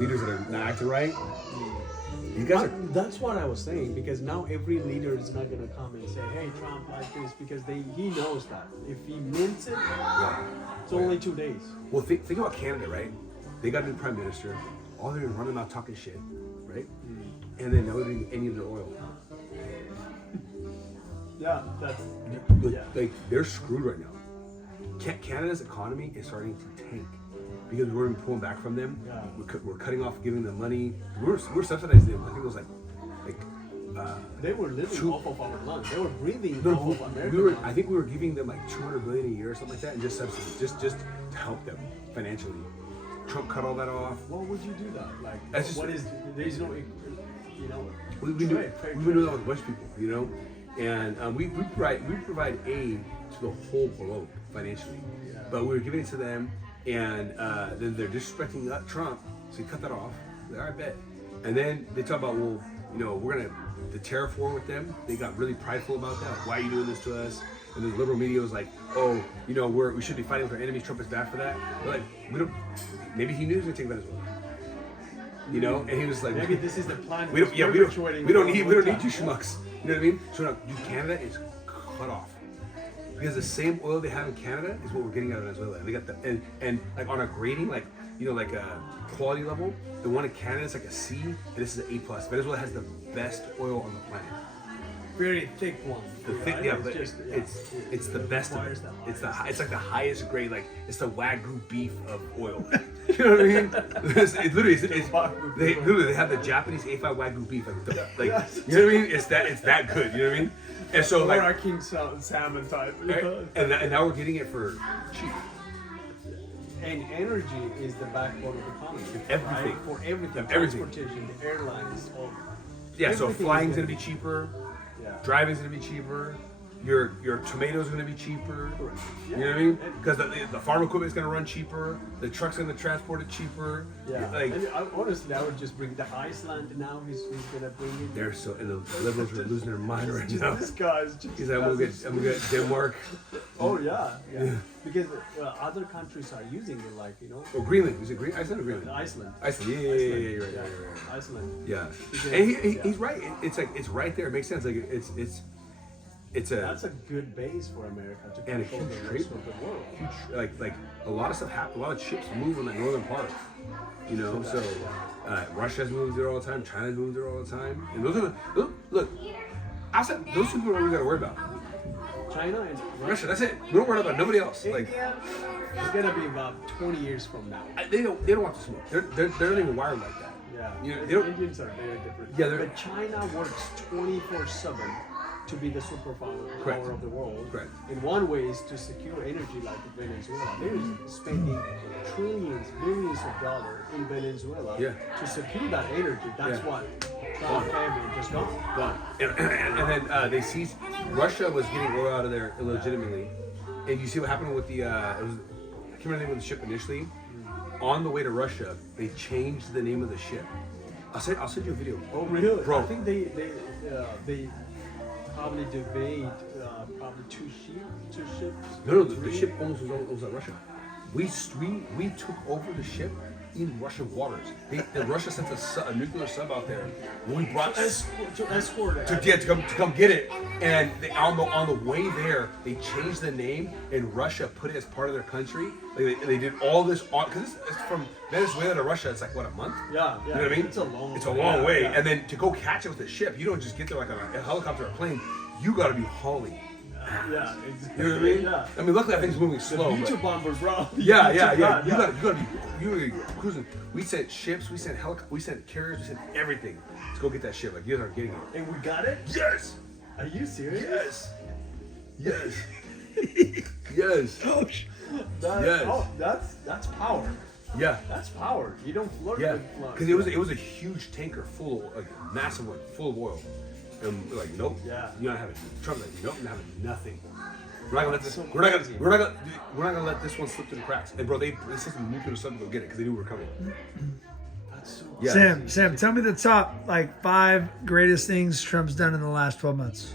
leaders that are not acting right. You guys are. That's what I was saying, because now every leader is not gonna come and say, "Hey, Trump like this," because he knows that if he mints it, it's only 2 days. Well, think about Canada, right? They got a new prime minister. All they're running out talking shit, right? And then not getting any of their oil. Yeah, that's Like they're screwed right now. Canada's economy is starting to tank because we're pulling back from them. Yeah. We're cutting off giving them money. We're subsidizing them. I think it was like they were living off of our lungs. They were breathing no, off of American I think we were giving them like 200 billion a year or something like that, and just subsidies, just to help them financially. Trump cut all that off. Why would you do that? Like, That's just- there's no, We've been doing that with a bunch of people, and we provide aid to the whole globe financially, but we're giving it to them, and then they're disrespecting Trump, so you cut that off. All right, bet. And then they talk about, well, we're gonna the tariff war with them. They got really prideful about that. Why are you doing this to us? And the liberal media was like, oh, we should be fighting with our enemies. Trump is bad for that. But like, we don't. Maybe he knew he was gonna take Venezuela. And he was like, maybe this is the plan. We don't need you schmucks. You know what I mean? So now, Canada is cut off because the same oil they have in Canada is what we're getting out of Venezuela. And they got and like on a grading, like a quality level, the one in Canada is like a C, and this is an A plus. Venezuela has the best oil on the planet. Very thick one. But it's the best of it. It's like the highest grade. Like it's the Wagyu beef of oil. You know what I mean? They have the Japanese A5 Wagyu beef. You know what I mean? It's that good. You know what I mean? And so like our king salmon type. And now we're getting it for cheap. And energy is the backbone of the economy. Everything. Right? For everything. Everything. Transportation, the airlines. Yeah. So everything flying's is gonna be cheaper. Yeah. Driving's gonna be cheaper. Your tomatoes are gonna be cheaper. Correct. You know what I mean? Because the farm equipment's gonna run cheaper. The truck's gonna transport it cheaper. Yeah. Like and honestly, I would just bring the Iceland now. He's gonna bring it. they're so, and the liberals are losing their mind right now. This guy's just. He's like, I'm gonna get Denmark. Oh yeah. Because other countries are using it, like Oh, Greenland. Is it Green? Iceland or Greenland? Iceland. Iceland. Yeah, you're right. Iceland. Yeah. Because- And he's right. It's like it's right there. It makes sense. Like it's a That's a good base for America to and a control huge the trade rest of the world. huge like a lot of stuff happen. A lot of ships move in the northern part. So Russia's moving there all the time. China's moving there all the time. And those are look. Outside those two people are we gotta worry about. China and Russia. That's it. We don't worry about nobody else. Like India is gonna be about 20 years from now. they don't want to smoke. They're not even wired like that. Yeah, They don't. Indians are very different. Yeah, but China works 24/7 to be the superpower Correct. of the world. Correct. And one way is to secure energy, like Venezuela. They're spending trillions, billions of dollars in Venezuela to secure that energy. That's what Trump family just gone. And then they seized. Russia was getting oil out of there illegitimately, and you see what happened with the. I can't remember the name of the ship initially. On the way to Russia, they changed the name of the ship. I'll send you a video. Oh really? Bro. I think they probably debate probably two ships. No, the ship almost was at Russia. We took over the ship in Russian waters. Russia sent a nuclear sub out there. We brought to escort it. to come get it, and on the way there, they changed the name, and Russia put it as part of their country. Like they did all this because it's from Venezuela to Russia. It's like what, a month? Yeah. You know what I mean? It's a long way. Yeah. And then to go catch it with a ship, you don't just get there like a helicopter or a plane. You got to be hauling. Yeah, You know what I mean? Yeah. I mean, luckily that thing's moving slow. The future bomber, bro. Yeah. You gotta be cruising. We sent ships, we sent helicopters, we sent carriers, we sent everything. Let's go get that ship. Like you guys are getting it. And we got it? Yes. Are you serious? Yes. Yes. Ouch. Yes. Oh, that's power. Yeah. That's power. You don't flirt Yeah. with flirt. Because it was a huge tanker full of massive one, full of oil. And we're like, nope. Yeah. You're not having Trump like, nope, you're not having nothing. We're not gonna let this. So We're not crazy. gonna let this one slip through the cracks. And bro, they sent some nuclear stuff to go get it because they knew we were coming. That's so Yeah. Sam, tell me the top 5 greatest things Trump's done in the last 12 months.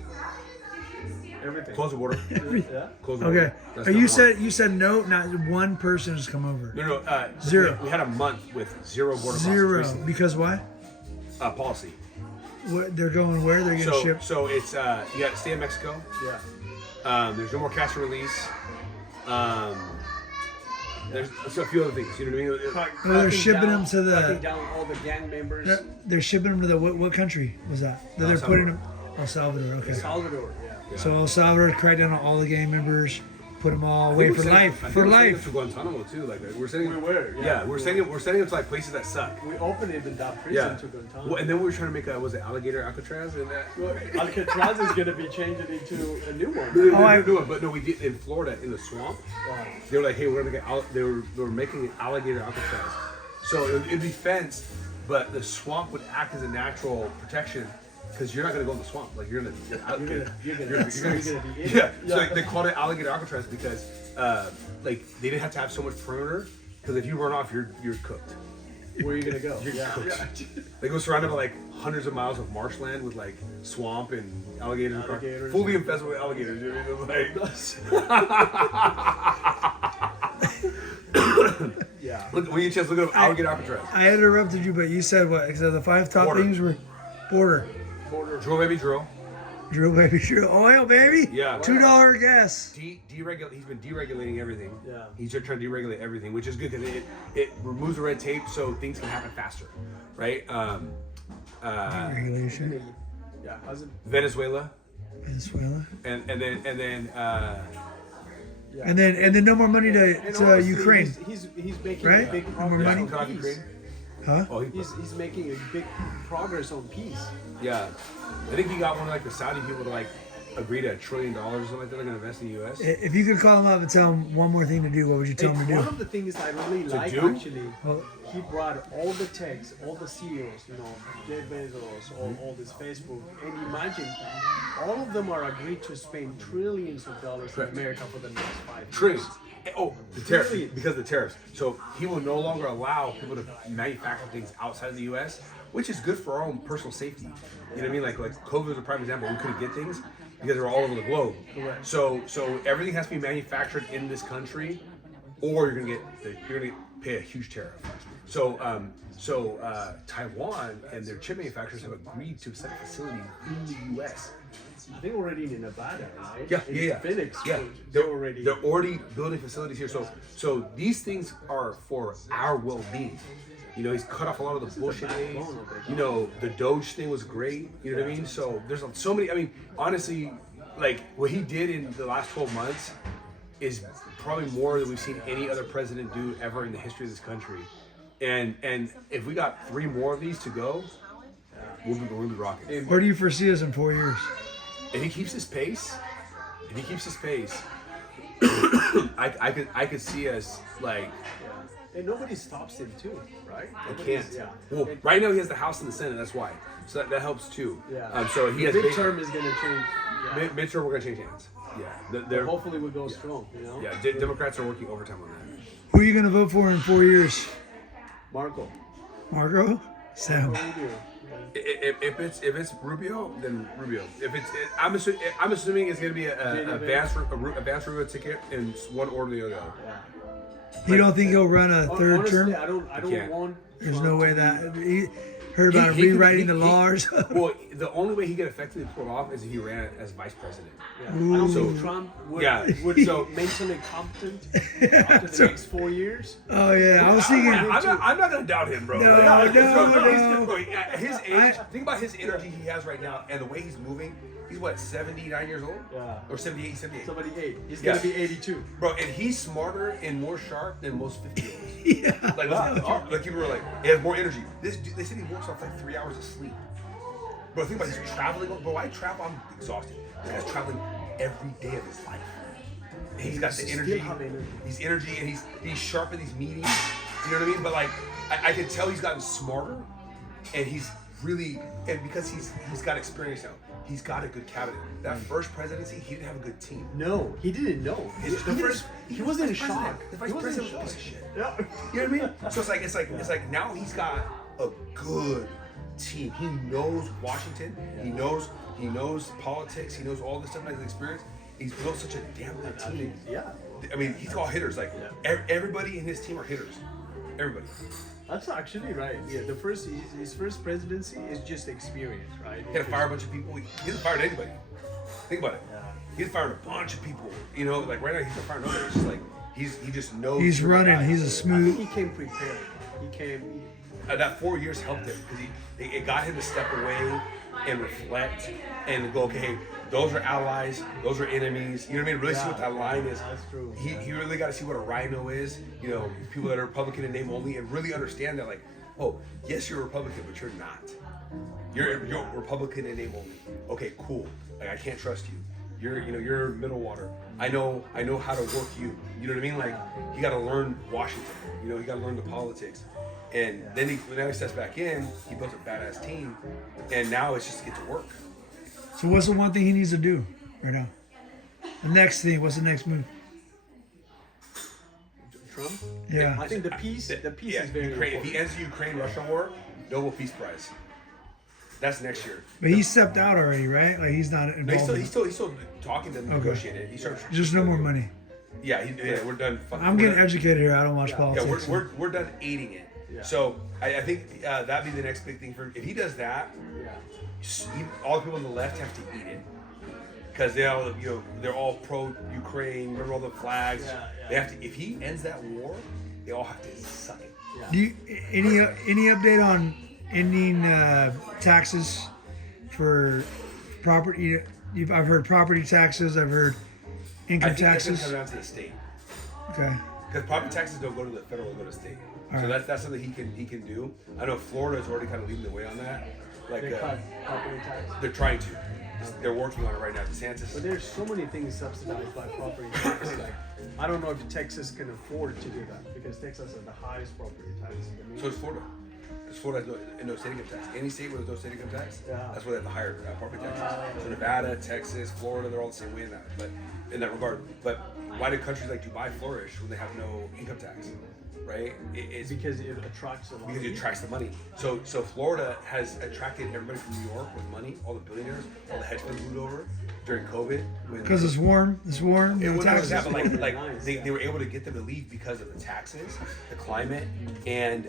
Everything. Close the border. Yeah. Close the Okay. border. That's You number said no. Not one person has come over. one. No. Zero. We had a month with zero border Zero. crossings recently. Because why? Policy. What, they're going where? They're getting shipped. So it's you got to stay in Mexico. Yeah. There's no more cash and release. There's a few other things. You know what I mean? Well, they're shipping them to the- Cracking down all the gang members. They're shipping them to the what country was that? That they're putting them. El Salvador. Okay. Salvador. Yeah. So El Salvador cracked down on all the gang members, put them all I away think for we're sending- life. I think For we're sending life. them to Guantanamo too. Like we're sending. We were, yeah. we're sending them to like places that suck. We opened it in that prison Yeah. to Guantanamo. Well, and then we were trying to make was it Alligator Alcatraz and that. Well, Alcatraz is going to be changing into a new one. But no, we did in Florida in the swamp. They were like, hey, we're gonna get. They were making an Alligator Alcatraz, so it'd be fenced, but the swamp would act as a natural protection. Because you're not gonna go in the swamp, like you're gonna be in. Yeah. So they called it Alligator Alcatraz because, like they didn't have to have so much perimeter. Because if you run off, you're cooked. Where are you going to go? You're cooked. They go surrounded by like hundreds of miles of marshland with like swamp and alligators. Alligators. Fully infested with alligators. You know, Yeah. look, when you just look up Alligator Alcatraz. I interrupted you, but you said what? So the 5 top Border. things were border, Border. Drill baby drill. drill baby, drill oil baby. Yeah. $2 gas. Deregulate. He's been deregulating everything. Yeah. He's just trying to deregulate everything, which is good because it removes the red tape so things can happen faster, right? Regulation. Yeah. How's it? Venezuela, Venezuela. and then And then no more money to honestly, Ukraine. He's making Right? a big No more progress money? on peace. Ukraine. Huh? Oh, He's making a big progress on peace. yeah. I think he got one of like the Saudi people to like agree to $1 trillion or something like that. They're gonna invest in the U.S. If you could call him up and tell him one more thing to do, what would you tell him to One do? of the things I really like do? actually, Well- he brought all the techs, all the CEOs, Jeff Bezos, all this Facebook, and imagine all of them are agreed to spend trillions of dollars in Correct. America for the next 5 years. Trillions. Oh, the tariffs Trillions. because of the tariffs. So he will no longer allow people to manufacture things outside of the U.S., which is good for our own personal safety. You know what I mean? Like COVID was a prime example. We couldn't get things because they were all over the globe. Correct. So everything has to be manufactured in this country, or you're gonna pay a huge tariff. So Taiwan and their chip manufacturers have agreed to set facilities in the U.S. I think already in Nevada, right? Yeah, in yeah. Phoenix, Yeah, they're already. they're already building facilities here. So these things are for our well-being. He's cut off a lot of the bullshit days. The Doge thing was great. You know what I mean? So there's so many. I mean, honestly, like what he did in the last 12 months is probably more than we've seen any other president do ever in the history of this country. And if we got 3 more of these to go, we'll be rocking. Where do you foresee us in 4 years? If he keeps his pace, I could see us like. And nobody stops him too, right? I Nobody's- can't. Yeah. Well, And- right now he has the House and the Senate. That's why. So that helps too. Yeah. So he the has midterm is going to change. Yeah. midterm. We're gonna change hands. Yeah. But They're, hopefully we go strong, yeah. Democrats are working overtime on that. Who are you going to vote for in 4 years? Marco. Marco? Sam. If it's Rubio, then Rubio. I'm assuming it's gonna be a advanced Rubio ticket in one order or the other. You don't think he'll run a third Honestly, term? I don't can't. want. There's Trump no way to that. He heard about him He could- rewriting the he- laws. Well, the only way he could effectively pull it off is if he ran as vice president. Yeah. I don't think So- Trump would, Yeah. would be mentally competent after the next 4 years. Oh yeah, I was thinking. I'm not gonna doubt him, bro. No, no. His age. Think about his energy he has right now and the way he's moving. He's what, 79 years old? Yeah. Or 78, 78. Somebody 8. He's Yeah. going to be 82. Bro, and he's smarter and more sharp than most 50-year-olds. Yeah. Like people were like, he has more energy. They said he works off like 3 hours of sleep. Bro, think about it, he's traveling. Bro, I travel, I'm exhausted. This guy's traveling every day of his life. And he's got the Still energy. have energy. He's energy and he's sharp in these meetings. You know what I mean? But like, I can tell he's gotten smarter, and he's really, and because he's got experience now, he's got a good cabinet. That first presidency, he didn't have a good team. No, he didn't know. He wasn't in shock. The vice He wasn't president in was a piece of shock. shit. Yeah. You know what I mean? So it's like now he's got a good team. He knows Washington. He knows politics. He knows all this stuff. Has experience, he's built such a damn good I team. think, yeah. I mean, he's all hitters. Like everybody in his team are hitters. Everybody. That's actually right. Yeah, his first presidency is just experience, right? He had to fire a bunch of people. He hasn't fired anybody. Think about it. Yeah. He's fired a bunch of people. You know, like right now he's not firing nobody. It's just like he just knows. He's the running. guy. He's a I smooth. think he came prepared. He came. That 4 years helped him because it got him to step away and reflect and go, okay, hey, those are allies, those are enemies. You know what I mean? Really see what that line is. That's true. He really got to see what a rhino is. You know, people that are Republican in name only, and really understand that, like, oh, yes, you're a Republican, but you're not. You're Republican in name only. Okay, cool. Like, I can't trust you. You're middle water. I know how to work you. You know what I mean? Like, you got to learn Washington. You know, you got to learn the politics. And then now he steps back in. He built a badass team, and now it's just to get to work. So what's the one thing he needs to do right now? The next thing. What's the next move? Trump. Yeah. I think the peace is very Ukraine. important. If he ends the Ukraine-Russia war, Nobel Peace Prize. That's next year. But he stepped out already, right? Like he's not No, involved. he's still talking to negotiate it. He started. Just no more money. Yeah, we're done. I'm getting educated here. I don't watch Yeah, politics. we're done aiding it. Yeah. So I think that'd be the next big thing for if he does that. Yeah. All the people on the left have to eat it because they're all pro Ukraine. Remember all the flags? Yeah. They have to. If he ends that war, they all have to suck it. Yeah. Do you, any update on ending taxes for property? I've heard property taxes. I've heard I income think that's gonna taxes. come down to the state Okay. because property taxes don't go to the federal; they go to state. All So right. that's something he can do. I know Florida is already kind of leading the way on that. Like They cut property tax. they're trying to. They're working on it right now. DeSantis. But there's so many things subsidized by property tax. Like, I don't know if Texas can afford to do that because Texas has the highest property tax in the So nation. is Florida. Because Florida has no state income tax. Any state where there's no state income tax, Yeah. that's where they have the higher property taxes. So Nevada, Texas, Florida, they're all the same way in that regard. But why do countries like Dubai flourish when they have no income tax? Right? It's Because it attracts a lot. because of it people. attracts the money. So Florida has attracted everybody from New York with money, all the billionaires, all the hedge funds moved over during COVID. Because it's warm. It's warm. It No was not taxes. that, but like Nice, they were able to get them to leave because of the taxes, the climate, and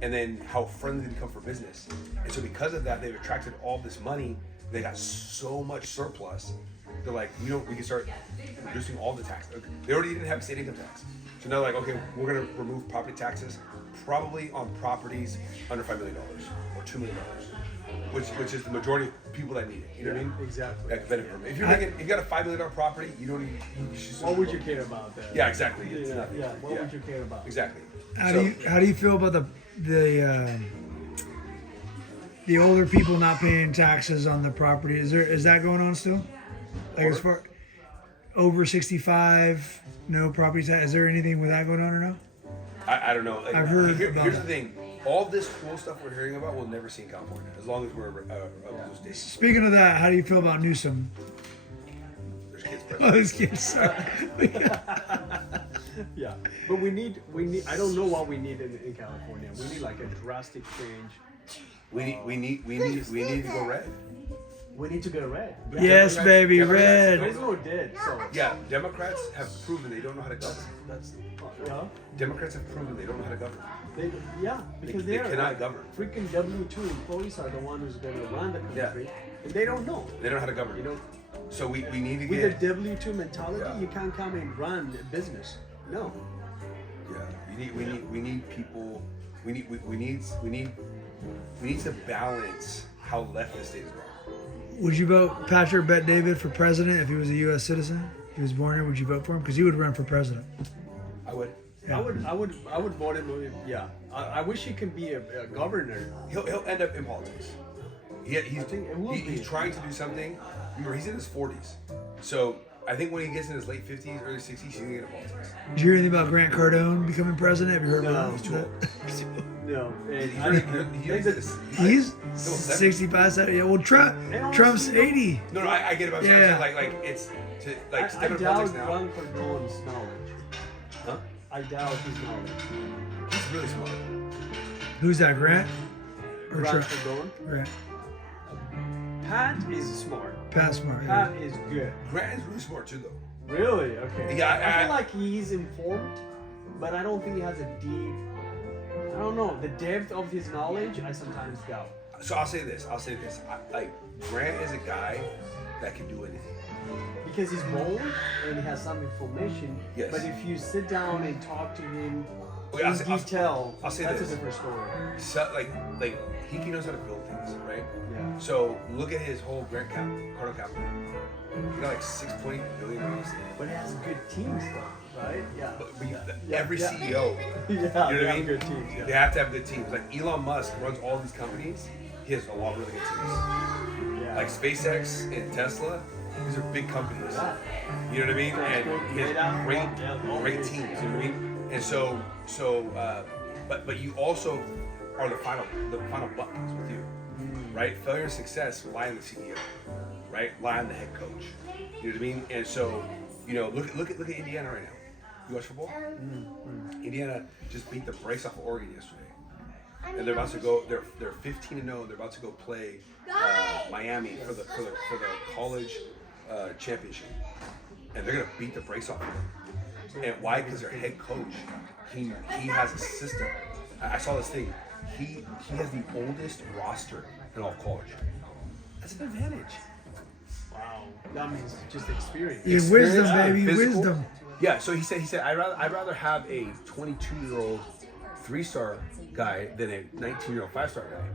then how friendly they become for business. And so because of that, they've attracted all this money. They got so much surplus. They're like, we can start reducing all the taxes. They already didn't have state income tax, so now they're like, okay, we're gonna remove property taxes, probably on properties under $5 million or $2 million, which is the majority of people that need it. You know what I mean? Exactly. That could benefit from it. If you got a $5 million property, you don't need. You should What would you care about that? Yeah, exactly. It's Yeah, nothing. yeah. What would you care about? Exactly. How So- do you feel about the older people not paying taxes on the property? Is that going on still? Like as far over 65, no property tax. Is there anything with that going on or no? I don't know. Like, I've heard about here's that. the thing. All this cool stuff we're hearing about, we'll never see in California, as long as we're a blue state. Speaking of that, how do you feel about Newsom? There's kids Oh, present. this kid's so. Yeah, but we need. I don't know what we need in California. We need like a drastic change. We need to go red. We need to get red. Yes, Democrats- baby, Democrats red. There's no dead, so Yeah, Democrats have proven they don't know how to govern. that's yeah. Democrats have proven they don't know how to govern. Because They they're cannot like, govern. freaking W2 employees are the ones who's going to run the country, Yeah. and they don't know. They don't know how to govern. You know, So we need to with get. the W2 mentality, Yeah. you can't come and run a business. No. Yeah, we need people. We need to balance how left the state is going. Would you vote Patrick Bet David for president if he was a U.S. citizen? If he was born here, would you vote for him? Because he would run for president. I would. Yeah. I would vote him. Yeah. I wish he could be a governor. He'll end up in politics. He's think it will he's be. trying to do something. Remember, he's in his 40s, so I think when he gets in his late 50s, early 60s, he's gonna get into politics. Did you hear anything about Grant Cardone becoming president? Have you heard No, about he's too that? No. And He's I already- think he's that- He's Still 65, 70. Yeah, well, Trump's 80. No, I get it. But I'm Yeah. saying like it's to like I step in doubt politics now. Grant Cardone's knowledge. Huh? I doubt his knowledge. He's really smart. Who's that, Grant? Or Grant Trump? Cardone. Grant. Pat is smart. Pat Smart. Pat is good. Grant is really smart too, though. Really? Okay. Yeah, I feel like he's informed, but I don't think he has a deep. I don't know the depth of his knowledge. I sometimes doubt. So I'll say this. Like Grant is a guy that can do anything. Because he's bold and he has some information. Yes. But if you sit down and talk to him Wait, I'll in say- I'll- detail, I'll say that's this. a different story. So, like he knows how to build things, right? Yeah. So look at his whole Grant Cardinal Capital. He got like $6 billion. But it has good teams, though, right? Yeah. Every Yeah. CEO, Yeah. you know what I they have mean? good teams. They Yeah. have to have good teams. Like Elon Musk runs all these companies. He has a lot of really good teams. Yeah. Like SpaceX and Tesla. These are big companies. Yeah. You know what I mean? And he has Yeah. great teams. You know what I mean? And but you also are the final buttons with you, right? Failure and success lie in the CEO, right? Lie on the head coach. You know what I mean? And so, look at Indiana right now. You watch football? Indiana just beat the brakes off of Oregon yesterday. And they're about to go. They're 15-0. They're about to go play Miami for the college championship, and they're gonna beat the brakes off of them. And why? Because their head coach, he has a system. I saw this thing. He has the oldest roster in all college. That's an advantage. Wow. That means just experience. Yeah, wisdom, Experience, baby, physical. wisdom. Yeah. So he said I'd rather have a 22-year-old 3-star guy than a 19-year-old 5-star guy.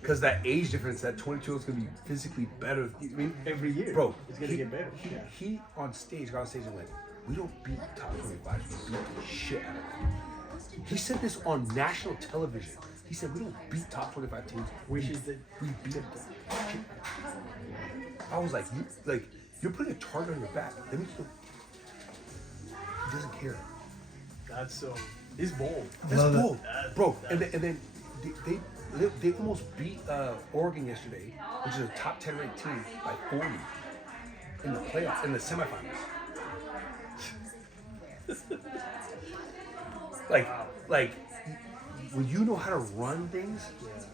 Because that age difference, that 22-year-old's gonna be physically better. I mean, Every year. bro, It's going to get better. Yeah. He got on stage and went, we don't beat the top 25, we beat the shit out of them. He said this on national television. He said, we don't beat top 25 teams. Which is the. We beat them. I was like, you're putting a target on your back. That means he doesn't care. That's so. He's bold. That's Love it. bold, bro. And then they almost beat Oregon yesterday, which is a top 10 ranked team, by 40 in the playoffs, in the semifinals. like when you know how to run things,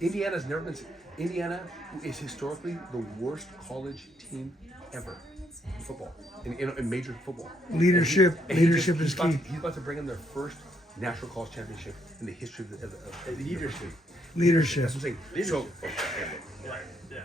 Indiana's never been. Indiana is historically the worst college team ever in football, in major football. Leadership, And he leadership he's is about key. he's about to bring in their first national college championship in the history of the Leadership. Leadership. That's what I'm saying. So, Right. Yeah.